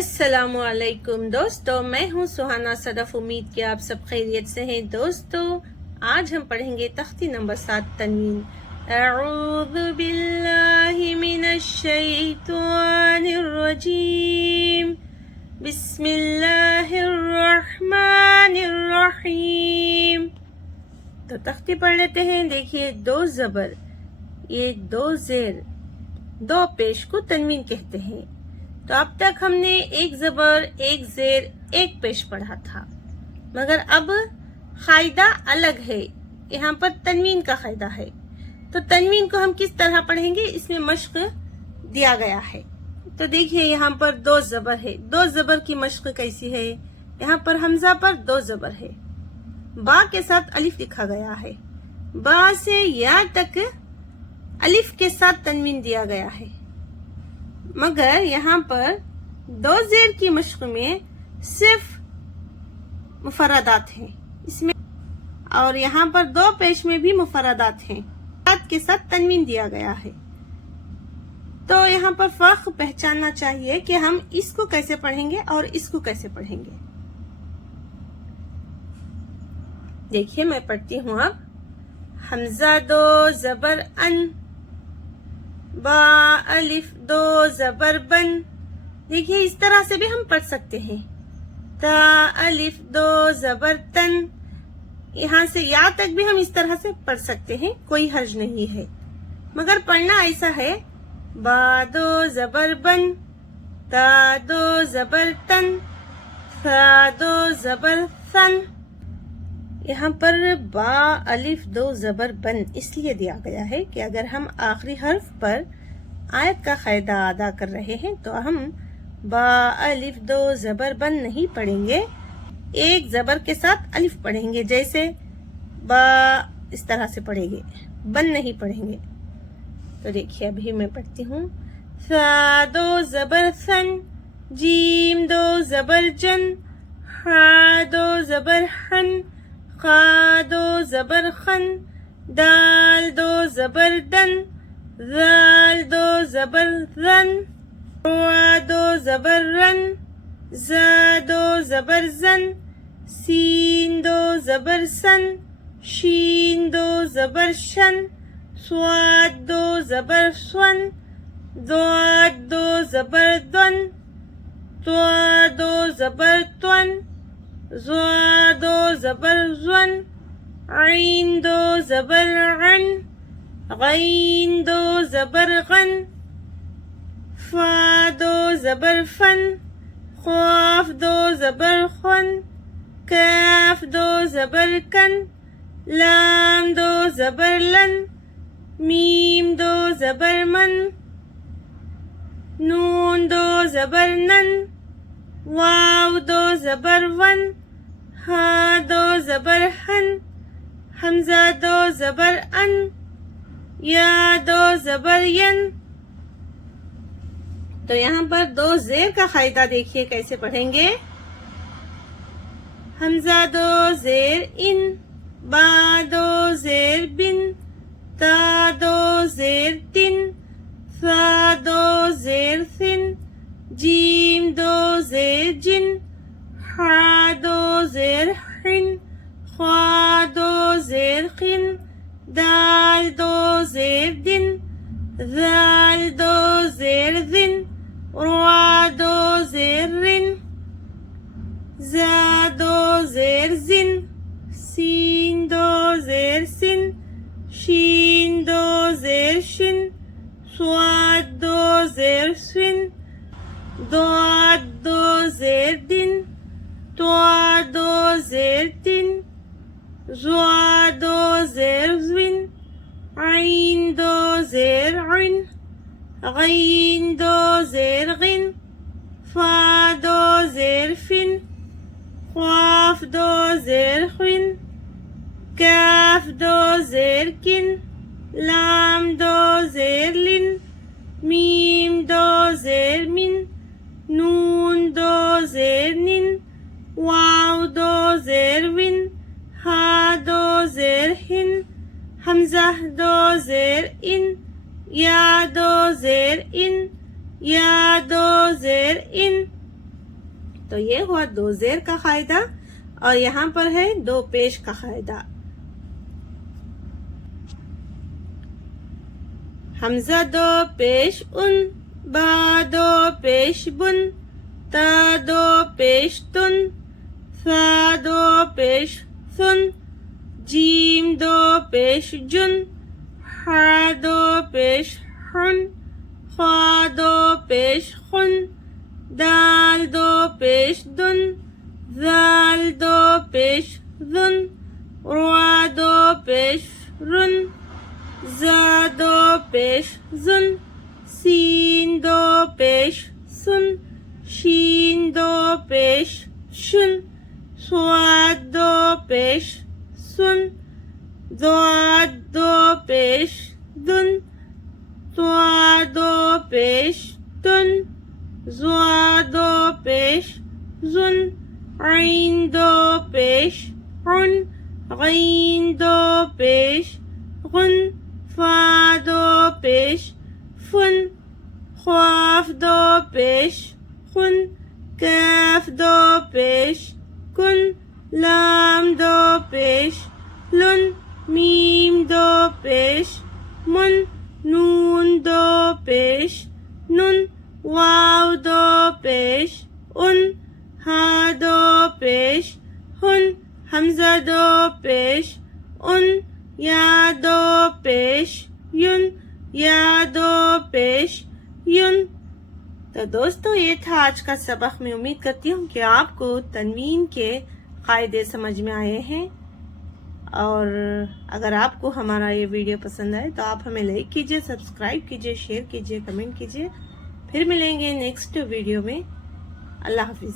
अस्सलामुअलैकुम दोस्तों, मैं हूँ सुहाना सदफ। उम्मीद कि आप सब खैरियत से हैं। दोस्तों, आज हम पढ़ेंगे तख्ती नंबर 7 तनवीन। अऊज़ु बिल्लाहि मिनश शैतानिर रजीम, बिस्मिल्लाहिर रहमानिर रहीम। तो तख्ती पढ़ लेते हैं। देखिए, 2 ज़बर, ये 2 ज़ेर, 2 पेश को तनवीन कहते हैं। तो अब तक हमने 1 ज़बर, 1 ज़ेर, 1 पेश पढ़ा था, मगर अब कायदा अलग है। यहाँ पर तनवीन का कायदा है। तो तनवीन को हम किस तरह पढ़ेंगे, इसमें मश्क दिया गया है। तो देखिए, यहाँ पर 2 ज़बर है। 2 ज़बर की मश्क कैसी है? यहाँ पर हमजा पर 2 ज़बर है, बा के साथ अलिफ लिखा गया है। बा से या तक अलिफ के साथ तनवीन दिया गया है, मगर यहाँ पर 2 ज़ेर की मश्क में सिर्फ मुफर्रदात हैं इसमें, और यहाँ पर 2 पेश में भी मुफर्रदात हैं, साथ के साथ तनवीन दिया गया है। तो यहाँ पर फर्क पहचानना चाहिए कि हम इसको कैसे पढ़ेंगे और इसको कैसे पढ़ेंगे। देखिए, मैं पढ़ती हूँ अब। हमजा 2 ज़बर अन, बा अलिफ 2 ज़बर बन। देखिए, इस तरह से भी हम पढ़ सकते हैं। ता अलिफ 2 ज़बर तन। यहाँ से या तक भी हम इस तरह से पढ़ सकते हैं, कोई हर्ज नहीं है, मगर पढ़ना ऐसा है। बा 2 ज़बर बन, ता 2 ज़बर तन, सा 2 ज़बर सन। यहाँ पर बा अलिफ 2 ज़बर बन इसलिए दिया गया है कि अगर हम आखिरी हर्फ पर आयत का कायदा अदा कर रहे हैं तो हम बा अलिफ 2 ज़बर बन नहीं पढ़ेंगे, 1 ज़बर के साथ अलिफ पढ़ेंगे। जैसे बा इस तरह से पढ़ेंगे, बन नहीं पढ़ेंगे। तो देखिए, अभी मैं पढ़ती हूँ। सा 2 ज़बर सन, जीम 2 ज़बर जन, हा 2 ज़बर हन, खा 2 ज़बर खन, दाल 2 ज़बर दन, ज़ाल 2 ज़बर रन, वा 2 ज़बर रन, ज़ा 2 ज़बर ज़न, सीन 2 ज़बर सन, शीन 2 ज़बर शन, स्वाद 2 ज़बर स्वन, द्वाद 2 ज़बर दन, त्वा 2 ज़बर त्वन, ज़्वा 2 ज़बर ज़्वन, ऐन 2 ज़बर अन, गैन 2 ज़बर गन, फा 2 ज़बर फन, ख्वाफ 2 ज़बर खन, काफ 2 ज़बर कन, लाम 2 ज़बर लन, मीम 2 ज़बर मन, नून 2 ज़बर नन, वाव 2 ज़बर वन, हा 2 ज़बर हन, हमजा 2 ज़बर अन, या 2 ज़बर यन। तो यहाँ पर 2 ज़ेर का कायदा देखिए कैसे पढ़ेंगे। हमजा 2 ज़ेर इन, बा 2 ज़ेर बिन, ता 2 ज़ेर तिन, सा 2 ज़ेर सिन, जीम 2 ज़ेर जिन, हा 2 ज़ेर हिन, ख्वा 2 ज़ेर खिन, दाल 2 ज़ेर दिन, ज़ाल 2 ज़ेर जिन, वा 2 ज़ेर रिन, ज़ा 2 ज़ेर जिन, सीन 2 ज़ेर सिन, शीन 2 ज़ेर शिन, स्वाद 2 ज़ेर स्विन, द्वाद 2 ज़ेर दिन, त्वा 2 ज़ेर तिन, ज़्वा 2 ज़ेर ज़्विन, ऐन 2 ज़ेर इन, गैन 2 ज़ेर गिन, फा 2 ज़ेर फिन, ख्वाफ 2 ज़ेर खिन, काफ 2 ज़ेर किन, लाम 2 ज़ेर लिन, मीम 2 ज़ेर मिन, नून 2 ज़ेर निन, वाव 2 ज़ेर विन, हा 2 ज़ेर हिन, हमजा 2 ज़ेर इन, या 2 ज़ेर इन, या 2 ज़ेर इन, तो ये हुआ दो जेर का कायदा और यहाँ पर है दो पेश का कायदा। हमजा दो पेश उन, बा दो पेश बुन, ता दो पेश तुन, सा दो पेश सुन, जीम दो पेश जुन, हा दो पेश हुन, ख्वा दो पेश खुन, दाल दो पेश दुन, जाल दो पेश जुन, रुआ दो पेश रुन, जा दो पेश जुन, सीन दो पेश सुन, शीन दो पेश शुन, स्वाद दो पेश सुन, द्वाद दो पेश दुन, त्वा दो पेश तुन, ज़्वा दो पेश जुन, ऐन दो पेश उन, गैन दो पेश गुन, फा दो पेश फुन, ख्वाफ दो पेश खुन, काफ दो पेश कुन, लाम दो पेश लुन, मीम दो पेश मुन, नून दो पेश नुन, वाव दो पेश उन, हा दो पेश हुन, हमजा दो पेश उन, या दो पेश युन, या दो पेश युन। तो दोस्तों ये था आज का सबक। मैं उम्मीद करती हूँ कि आपको तनवीन के कायदे समझ में आए हैं। और अगर आपको हमारा ये वीडियो पसंद आए तो आप हमें लाइक कीजिए, सब्सक्राइब कीजिए, शेयर कीजिए, कमेंट कीजिए। फिर मिलेंगे नेक्स्ट वीडियो में। अल्लाह हाफिज।